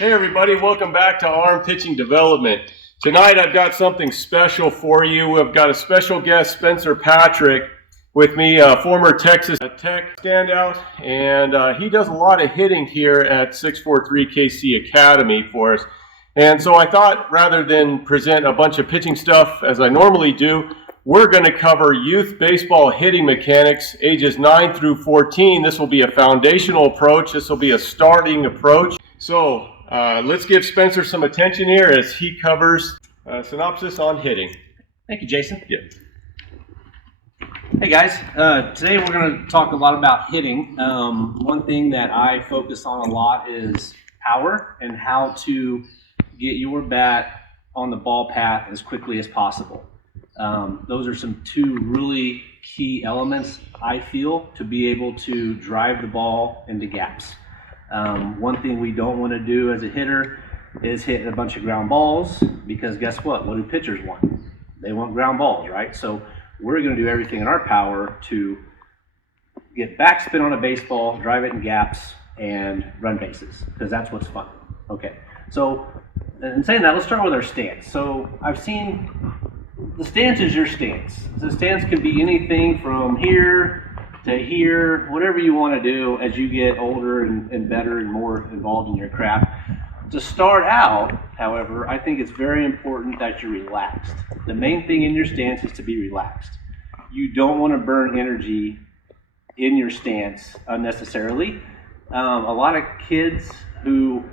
Hey everybody, welcome back to Arm Pitching Development. Tonight I've got something special for you. We've got a special guest, Spencer Patrick, with me, former Texas Tech standout, and he does a lot of hitting here at 643 KC Academy for us. And so I thought rather than present a bunch of pitching stuff as I normally do, we're going to cover youth baseball hitting mechanics, ages 9 through 14. This will be a foundational approach. This will be a starting approach. So let's give Spencer some attention here as he covers Synopsis on hitting. Thank you, Jason. Yeah. Hey guys, today we're going to talk a lot about hitting. One thing that I focus on a lot is power and how to get your bat on the ball path as quickly as possible. Those are two really key elements, I feel, to be able to drive the ball into gaps. One thing we don't want to do as a hitter is hit a bunch of ground balls, because guess what? What do pitchers want? They want ground balls, right? So we're going to do everything in our power to get backspin on a baseball, drive it in gaps, and run bases, because that's what's fun. Okay, so in saying that, let's start with our stance. So I've seen the stance is your stance. The stance can be anything from here to here, whatever you want to do as you get older and better and more involved in your craft. To start out, however, I think it's very important that you're relaxed. The main thing in your stance is to be relaxed. You don't want to burn energy in your stance unnecessarily. A lot of kids who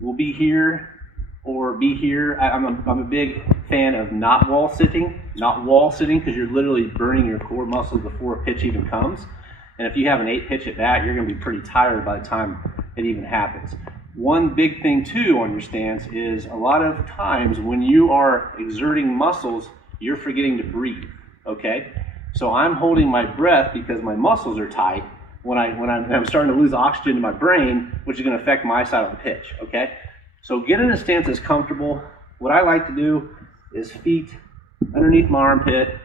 will be here or be here, I'm a big fan of not wall sitting because you're literally burning your core muscles before a pitch even comes. And if you have an 8-pitch at bat, you're going to be pretty tired by the time it even happens. One big thing too on your stance is a lot of times when you are exerting muscles, you're forgetting to breathe, okay? So I'm holding my breath because my muscles are tight when I'm starting to lose oxygen to my brain, which is going to affect my side of the pitch, okay? So get in a stance that's comfortable. What I like to do is feet underneath my armpit,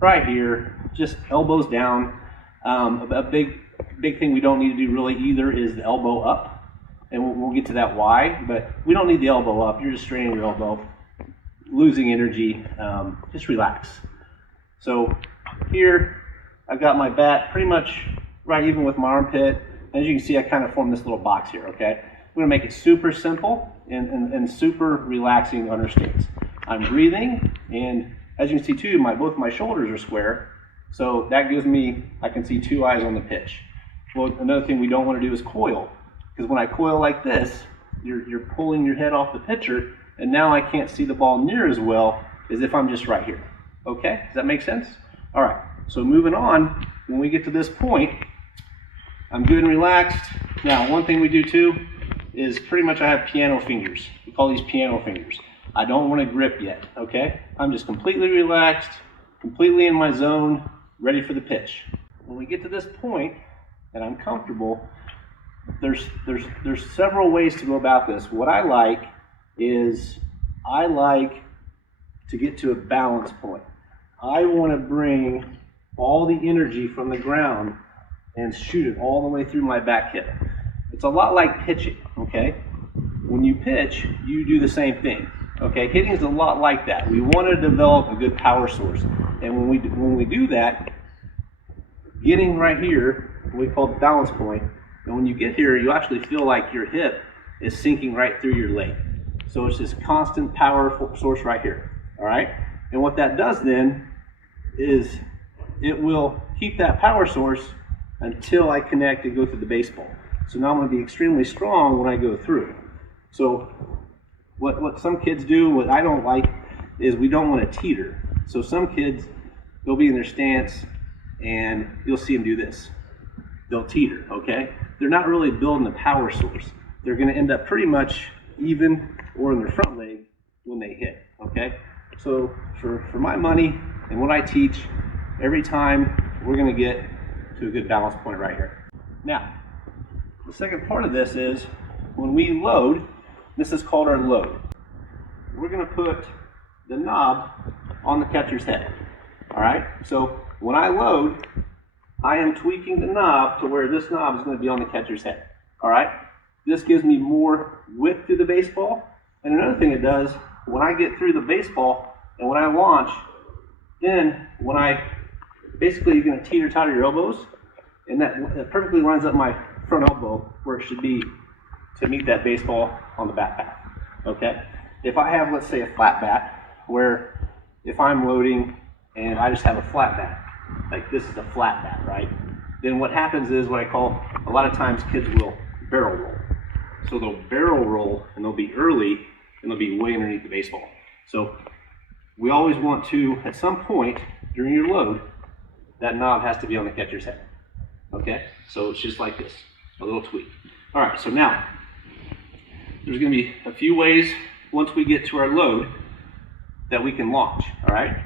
right here, just elbows down. A big thing we don't need to do really either is the elbow up, and we'll get to that why, but we don't need the elbow up. You're just straining your elbow, losing energy. Just relax. So here, I've got my bat pretty much right even with my armpit. As you can see, I kind of formed this little box here, okay? I'm going to make it super simple and super relaxing on our stance. I'm breathing, and as you can see too, both my shoulders are square, so that gives me, I can see 2 eyes on the pitch. Well, another thing we don't want to do is coil, because when I coil like this, you're pulling your head off the pitcher, and now I can't see the ball near as well as if I'm just right here. Okay, does that make sense? All right, so moving on, when we get to this point, I'm good and relaxed. Now, one thing we do too is pretty much I have piano fingers. We call these piano fingers. I don't want to grip yet, okay? I'm just completely relaxed, completely in my zone, ready for the pitch. When we get to this point and I'm comfortable, there's several ways to go about this. What I like is to get to a balance point. I want to bring all the energy from the ground and shoot it all the way through my back hip. It's a lot like pitching, okay? When you pitch, you do the same thing, okay? Hitting is a lot like that. We want to develop a good power source. And when we do that, getting right here, we call the balance point, and when you get here, you actually feel like your hip is sinking right through your leg. So it's this constant power source right here, all right? And what that does then is it will keep that power source until I connect and go through the baseball. So now I'm going to be extremely strong when I go through. So what some kids do, what I don't like, is we don't want to teeter. So some kids, they'll be in their stance and you'll see them do this. They'll teeter, okay? They're not really building a power source. They're going to end up pretty much even or in their front leg when they hit, okay? So for my money and what I teach, every time we're going to get to a good balance point right here. Now, the second part of this is when we load, this is called our load. We're going to put the knob on the catcher's head. All right? So when I load, I am tweaking the knob to where this knob is going to be on the catcher's head. All right? This gives me more width to the baseball. And another thing it does, when I get through the baseball and when I launch, then when basically you're going to teeter-totter your elbows, and that perfectly lines up my front elbow where it should be to meet that baseball on the bat path, okay? If I have, let's say, a flat bat, where if I'm loading and I just have a flat bat, like this is a flat bat, right? Then what happens is what I call, a lot of times kids will barrel roll. So they'll barrel roll and they'll be early and they'll be way underneath the baseball. So we always want to, at some point during your load, that knob has to be on the catcher's head. Okay? So it's just like this, a little tweak. All right, so now, there's gonna be a few ways once we get to our load that we can launch, all right?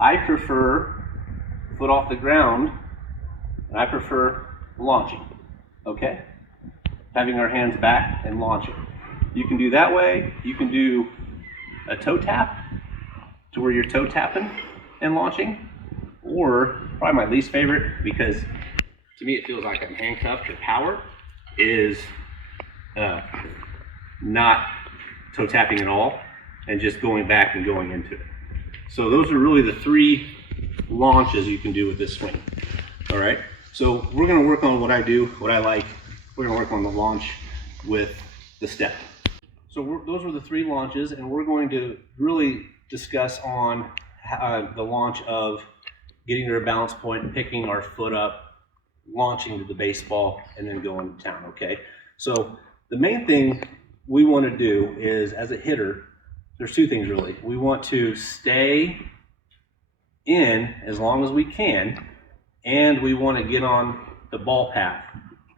I prefer foot off the ground, and I prefer launching, okay? Having our hands back and launching. You can do that way. You can do a toe tap to where you're toe tapping and launching, or probably my least favorite, because to me it feels like I'm handcuffed or power, is not toe tapping at all and just going back and going into it. So those are really the three launches you can do with this swing. All right, so we're going to work on what I do, what I like. We're going to work on the launch with the step. So those are the three launches, and we're going to really discuss on the launch of getting to a balance point, picking our foot up, launching to the baseball, and then going to town, okay? So the main thing we want to do is, as a hitter, there's two things really. We want to stay in as long as we can, and we want to get on the ball path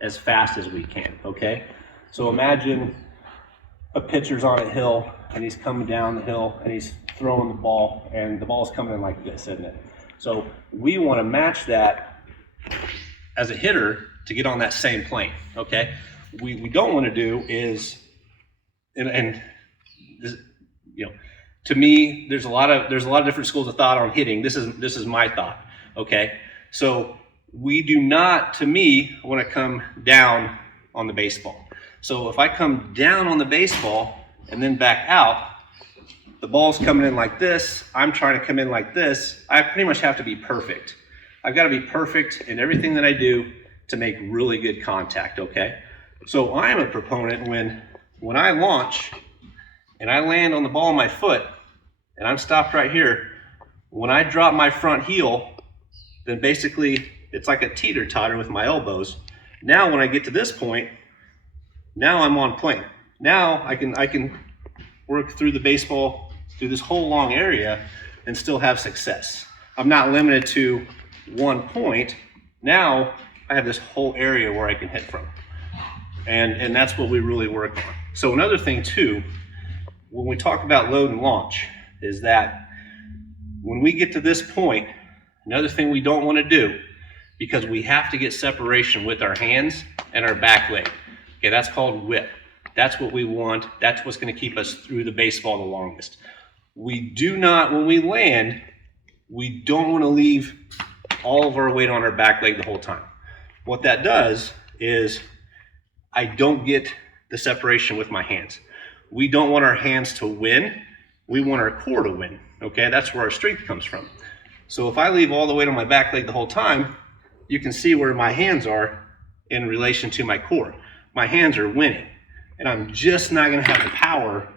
as fast as we can, okay? So imagine a pitcher's on a hill and he's coming down the hill and he's throwing the ball, and the ball's coming in like this, isn't it? So we want to match that as a hitter to get on that same plane, okay? We don't want to do is, and this, you know, to me, there's a lot of different schools of thought on hitting. This is my thought, okay? So we do not, to me, want to come down on the baseball. So if I come down on the baseball and then back out, the ball's coming in like this, I'm trying to come in like this, I pretty much have to be perfect. I've got to be perfect in everything that I do to make really good contact, okay? So I am a proponent when I launch and I land on the ball on my foot and I'm stopped right here, when I drop my front heel, then basically it's like a teeter-totter with my elbows. Now when I get to this point, now I'm on plane. Now I can work through the baseball, through this whole long area, and still have success. I'm not limited to one point. Now I have this whole area where I can hit from. And that's what we really work on. So another thing too, when we talk about load and launch, is that when we get to this point, another thing we don't want to do, because we have to get separation with our hands and our back leg. Okay, that's called whip. That's what we want. That's what's going to keep us through the baseball the longest. We do not, when we land, we don't want to leave all of our weight on our back leg the whole time. What that does is I don't get the separation with my hands. We don't want our hands to win. We want our core to win. Okay, that's where our strength comes from. So if I leave all the weight on my back leg the whole time, you can see where my hands are in relation to my core. My hands are winning, and I'm just not going to have the power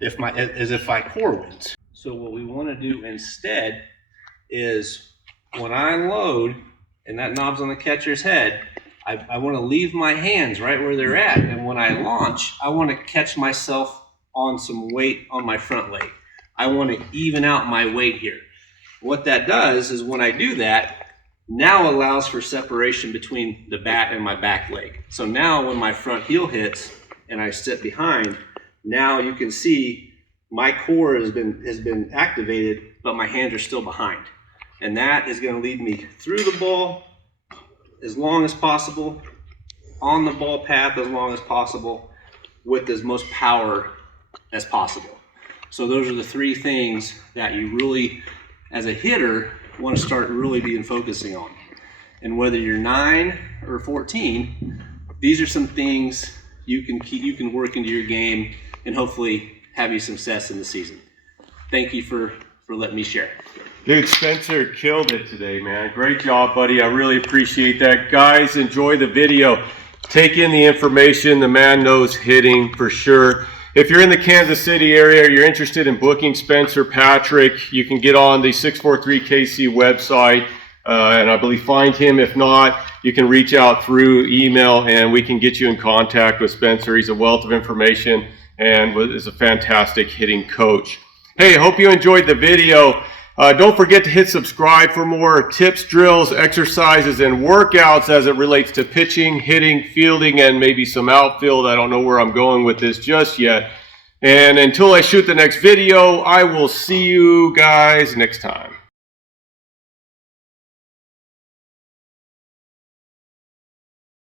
as if my core wins. So what we want to do instead is when I load and that knob's on the catcher's head, I want to leave my hands right where they're at, and when I launch, I want to catch myself on some weight on my front leg. I want to even out my weight here. What that does is when I do that, now allows for separation between the bat and my back leg. So now when my front heel hits and I sit behind, now you can see my core has been activated, but my hands are still behind. And that is going to lead me through the ball as long as possible, on the ball path as long as possible, with as much power as possible. So those are the three things that you really, as a hitter, want to start really being focusing on. And whether you're 9 or 14, these are some things you can work into your game and hopefully have you success in the season. Thank you for letting me share. Dude, Spencer killed it today, man. Great job, buddy. I really appreciate that. Guys, enjoy the video. Take in the information. The man knows hitting for sure. If you're in the Kansas City area or you're interested in booking Spencer Patrick, you can get on the 643KC website and I believe find him. If not, you can reach out through email and we can get you in contact with Spencer. He's a wealth of information and is a fantastic hitting coach. Hey, I hope you enjoyed the video. Don't forget to hit subscribe for more tips, drills, exercises, and workouts as it relates to pitching, hitting, fielding, and maybe some outfield. I don't know where I'm going with this just yet. And until I shoot the next video, I will see you guys next time.